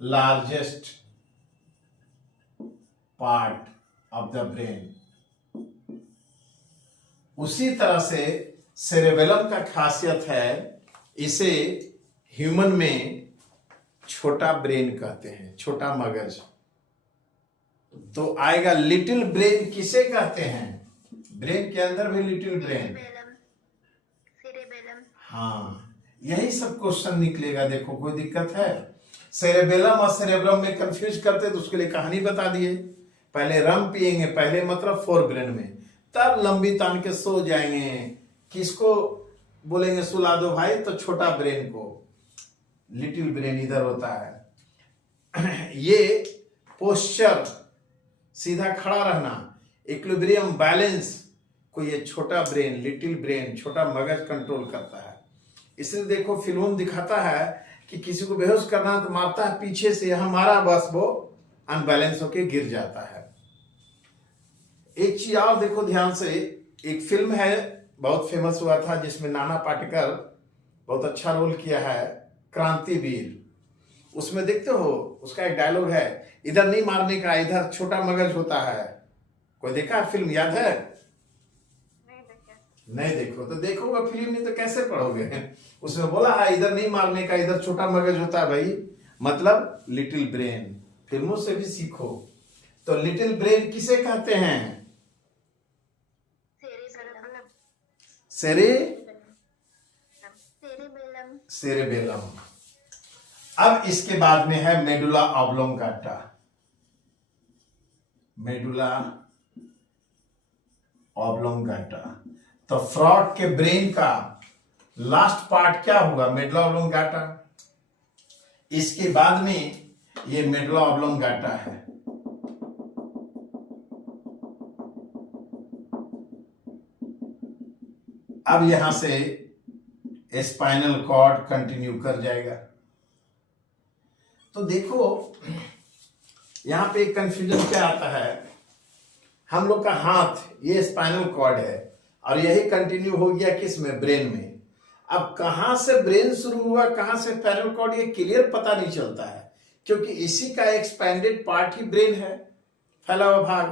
Largest part of the brain. उसी तरह से सेरेबेलम का खासियत है, इसे ह्यूमन में छोटा ब्रेन कहते हैं, छोटा मगज। तो आएगा लिटिल ब्रेन किसे कहते हैं? ब्रेन के अंदर भी लिटिल ब्रेन। सेरेबेलम। हाँ, यही सब क्वेश्चन निकलेगा। देखो कोई दिक्कत है? सेरेबेलम और सेरेब्रम में कंफ्यूज करते तो उसके लिए कहानी बता दिए। पहले रम पिएंगे, पहले मतलब फोर ब्रेन में, तब लंबी तान के सो जाएंगे। किसको बोलेंगे सुला दो भाई? तो छोटा ब्रेन को। लिटिल ब्रेन इधर होता है। ये पोस्चर, सीधा खड़ा रहना, इक्विलिब्रियम, बैलेंस को ये छोटा ब्रेन, लिटिल ब्रेन, छोटा मगज कंट्रोल करता है। इसलिए देखो फिल्म दिखाता है कि किसी को बेहोश करना तो मारता है पीछे से, यहां मारा बस वो अनबैलेंस होके गिर जाता है। एक चीज और देखो ध्यान से, एक फिल्म है बहुत फेमस हुआ था जिसमें नाना पाटेकर बहुत अच्छा रोल किया है, क्रांतिवीर। उसमें देखते हो उसका एक डायलॉग है, इधर नहीं मारने का, इधर छोटा मगज होता है। कोई देखा है फिल्म, याद है? नहीं देखा। नहीं देखो तो देखोगे फिल्म, नहीं तो कैसे पढ़ोगे? उसमें बोला है इधर नहीं मारने का, इधर छोटा मगज होता है भाई, मतलब लिटिल ब्रेन। फिल्मों से भी सीखो। तो लिटिल ब्रेन किसे कहते हैं? सेरेबेलम। सेरे सेरेबेलम। सेरेबेलम। अब इसके बाद में है मेडुला ऑब्लोंगाटा। Medulla oblongata. तो फ्रॉग के ब्रेन का लास्ट पार्ट क्या होगा? Medulla oblongata. इसके बाद में ये मेडुला ऑब्लोंगाटा है। अब यहां से स्पाइनल कॉर्ड कंटिन्यू कर जाएगा। तो देखो यहां पे एक कंफ्यूजन क्या आता है, हम लोग का हाथ ये स्पाइनल कॉर्ड है और यही कंटिन्यू हो गया किसमें? ब्रेन में। अब कहां से ब्रेन शुरू हुआ, कहां से स्पाइनल कॉर्ड, ये क्लियर पता नहीं चलता है, क्योंकि इसी का एक्सपेंडेड पार्ट ही ब्रेन है, फैला हुआ भाग।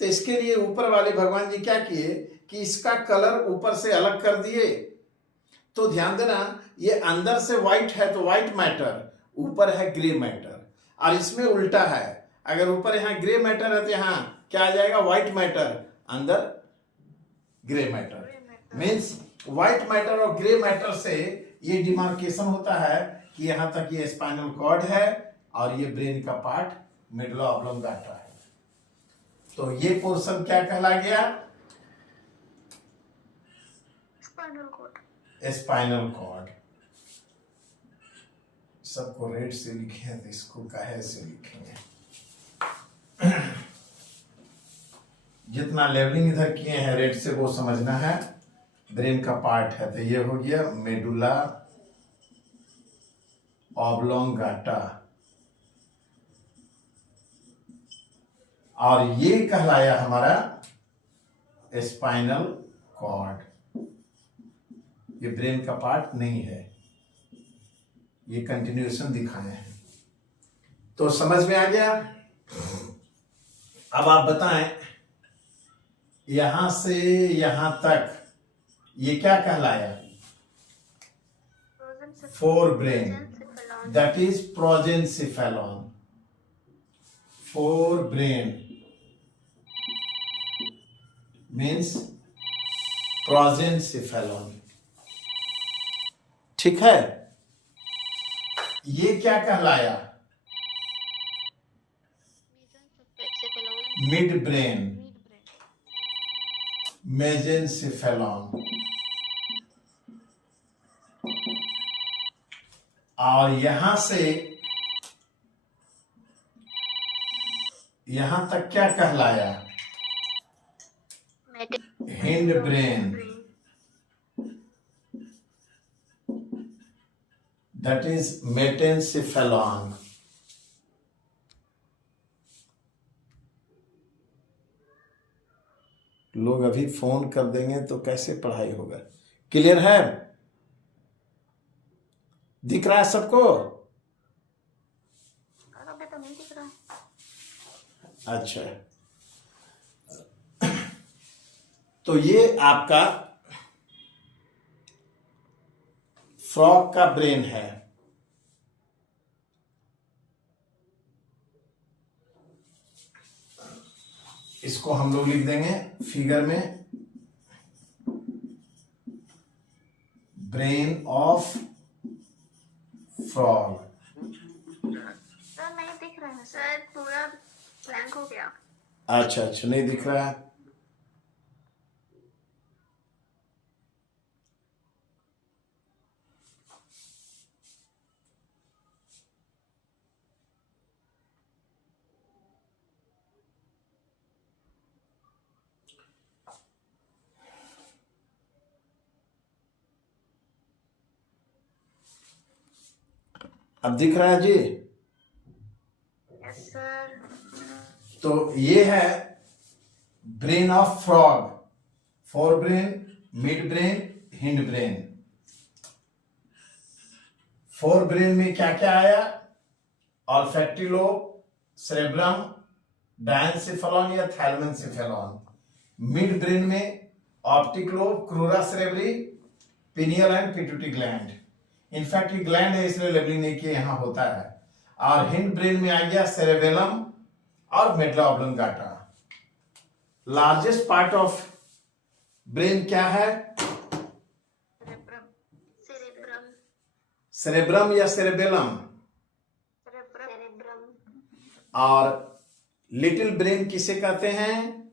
तो इसके लिए ऊपर वाले भगवान जी क्या किए कि इसका कलर ऊपर से अलग कर दिए। तो ध्यान देना, ये अंदर से व्हाइट है तो व्हाइट मैटर, ऊपर है ग्रे मैटर। और इसमें उल्टा है, अगर ऊपर यहां ग्रे मैटर है तो यहां क्या आ जाएगा? व्हाइट मैटर, अंदर grey matter. Means white matter और ग्रे मैटर से ये डिमार्केशन होता है कि यहां तक ये स्पाइनल कॉर्ड है और ये ब्रेन का पार्ट मेडुला ऑब्लोंगाटा है। तो ये पोर्शन क्या कहला गया? Spinal cord. Spinal cord. सबको रेड से लिखे हैं तो इसको काहे से लिखेंगे? जितना लेवलिंग इधर किए हैं रेड से वो समझना है, ब्रेन का पार्ट है। तो ये हो गया मेडुला ऑब्लोंगाटा और ये कहलाया हमारा स्पाइनल कॉर्ड। ये ब्रेन का पार्ट नहीं है, ये कंटिन्यूएशन दिखाए हैं। तो समझ में आ गया? अब आप बताएं यहां से यहां तक ये क्या कहलाया? Fore brain, that is prosencephalon. Fore brain means prosencephalon. ठीक है। ये क्या कहलाया? Mid brain, mesencephalon. और यहां से यहां तक क्या कहलाया? Hind brain, that is metencephalon. लोग अभी फोन कर देंगे तो कैसे पढ़ाई होगा? क्लियर है? दिख रहा है सबको? अभी तो नहीं दिख रहा। अच्छा, तो ये आपका फ्रॉग का ब्रेन है। इसको हम लोग लिख देंगे फिगर में, ब्रेन ऑफ फ्रॉग। सर नहीं दिख रहा है सर, पूरा ब्लैंक हो गया। अच्छा अच्छा, नहीं दिख रहा है। अब दिख रहा है जी? Yes sir. तो ये है brain of frog. Fore brain, mid brain, hind brain. Fore brain में क्या क्या आया? ऑल्फैक्टरी लोब, सेरेब्रम, डायनसेफेलॉन या थैलेमेनसेफेलॉन। मिड ब्रेन में optic lobe, crura cerebri, pineal and pituitary gland. In fact ये ग्लैंड है इसलिए लेबलिंग नहीं किया, यहाँ होता है। और हिंड ब्रेन में आ गया सेरेबेलम और medulla oblongata. Largest part of brain क्या है? सेरेब्रम। सेरेब्रम। सेरेब्रम या सेरेबेलम। सेरेब्रम। और लिटिल ब्रेन किसे कहते हैं?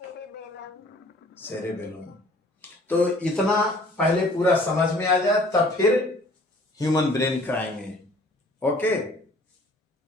सेरेबेलम। सेरेबेलम। तो इतना पहले पूरा समझ में आ जाए तब फिर ह्यूमन ब्रेन कराएंगे। ओके।